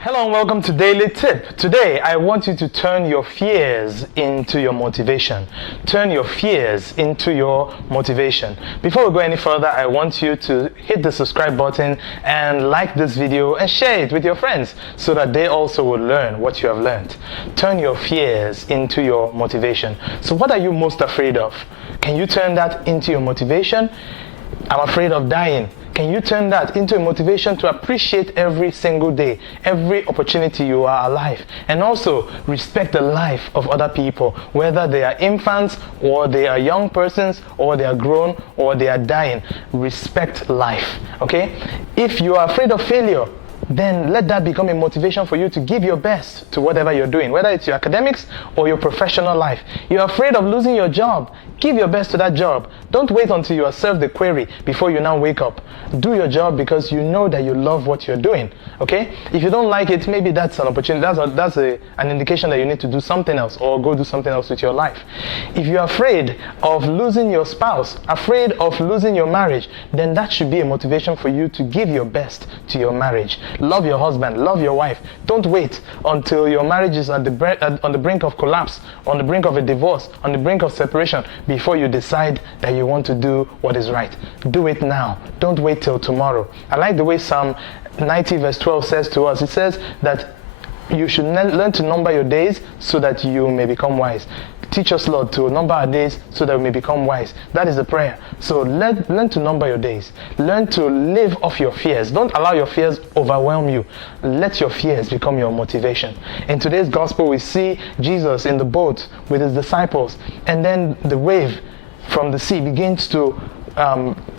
Hello and welcome to Daily Tip. Today, I want you to turn your fears into your motivation. Turn your fears into your motivation. Before we go any further, I want you to hit the subscribe button and like this video and share it with your friends so that they also will learn what you have learned. Turn your fears into your motivation. So what are you most afraid of? Can you turn that into your motivation? I'm afraid of dying. Can you turn that into a motivation to appreciate every single day, every opportunity you are alive, and also respect the life of other people, whether they are infants or they are young persons or they are grown or they are dying? Respect life, okay? If you are afraid of failure, then let that become a motivation for you to give your best to whatever you're doing, whether it's your academics or your professional life. You're afraid of losing your job. Give your best to that job. Don't wait until you are served the query before you now wake up. Do your job because you know that you love what you're doing, okay? If you don't like it, maybe that's an opportunity. That's an indication that you need to do something else or go do something else with your life. If you're afraid of losing your spouse, afraid of losing your marriage, then that should be a motivation for you to give your best to your marriage. Love your husband, love your wife. Don't wait until your marriage is on the brink of collapse, on the brink of a divorce, on the brink of separation before you decide that you want to do what is right. Do it now. Don't wait till tomorrow. I like the way Psalm 90 verse 12 says to us. It says that you should learn to number your days so that you may become wise. Teach us, Lord, to number our days so that we may become wise. That is the prayer. So learn to number your days. Learn to live off your fears. Don't allow your fears overwhelm you. Let your fears become your motivation. In today's gospel, we see Jesus in the boat with his disciples, and then the wave from the sea begins to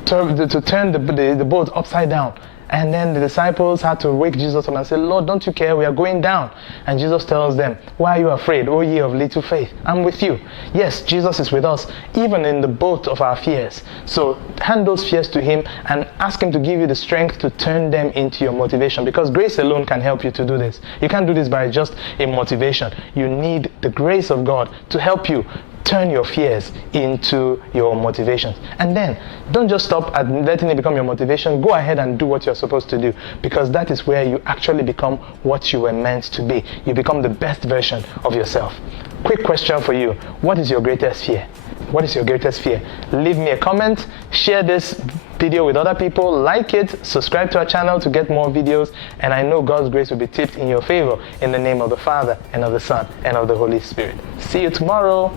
turn the boat upside down. And then the disciples had to wake Jesus up and say, Lord, don't you care? We are going down. And Jesus tells them, why are you afraid, O ye of little faith? I'm with you. Yes, Jesus is with us, even in the boat of our fears. So hand those fears to him and ask him to give you the strength to turn them into your motivation, because grace alone can help you to do this. You can't do this by just a motivation. You need the grace of God to help you turn your fears into your motivations. And then don't just stop at letting it become your motivation. Go ahead and do what you're supposed to do, because that is where you actually become what you were meant to be. You become the best version of yourself. Quick question for you. What is your greatest fear? What is your greatest fear? Leave me a comment, share this video with other people, like it, subscribe to our channel to get more videos, and I know God's grace will be tipped in your favor in the name of the Father and of the Son and of the Holy Spirit. See you tomorrow.